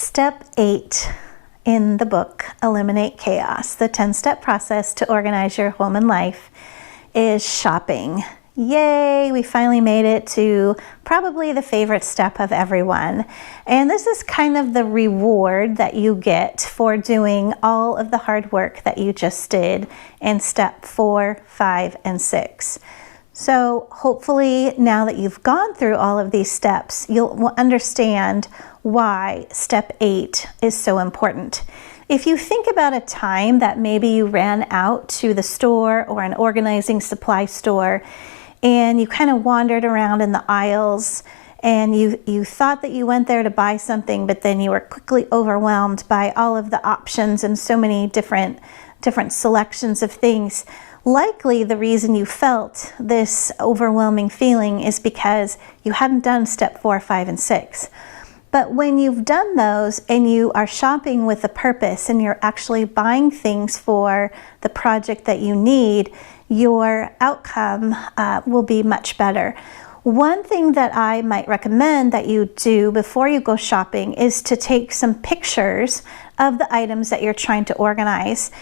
Step 8 in the book, Eliminate Chaos, the 10-step process to organize your home and life, is shopping. Yay, we finally made it to probably the favorite step of everyone. And this is kind of the reward that you get for doing all of the hard work that you just did in step 4, 5, and 6. So hopefully now that you've gone through all of these steps, you'll understand why step 8 is so important. If you think about a time that maybe you ran out to the store or an organizing supply store and you kind of wandered around in the aisles and you thought that you went there to buy something, but then you were quickly overwhelmed by all of the options and so many different selections of things. Likely the reason you felt this overwhelming feeling is because you hadn't done step 4, 5, and 6. But when you've done those and you are shopping with a purpose and you're actually buying things for the project that you need, your outcome will be much better. One thing that I might recommend that you do before you go shopping is to take some pictures of the items that you're trying to organize.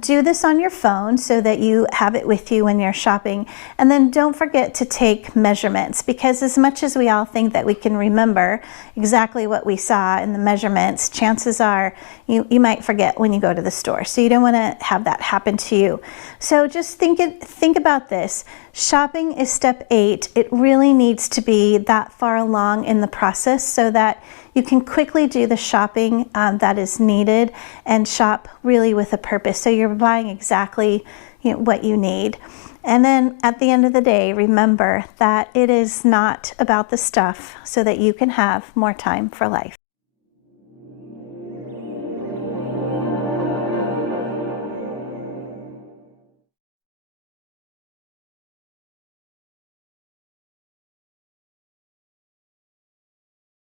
Do this on your phone so that you have it with you when you're shopping. And then don't forget to take measurements, because as much as we all think that we can remember exactly what we saw in the measurements, chances are you might forget when you go to the store. So you don't want to have that happen to you. So just think about this. Shopping is step 8. It really needs to be that far along in the process so that you can quickly do the shopping that is needed and shop really with a purpose. So you're buying exactly what you need. And then at the end of the day, remember that it is not about the stuff, so that you can have more time for life.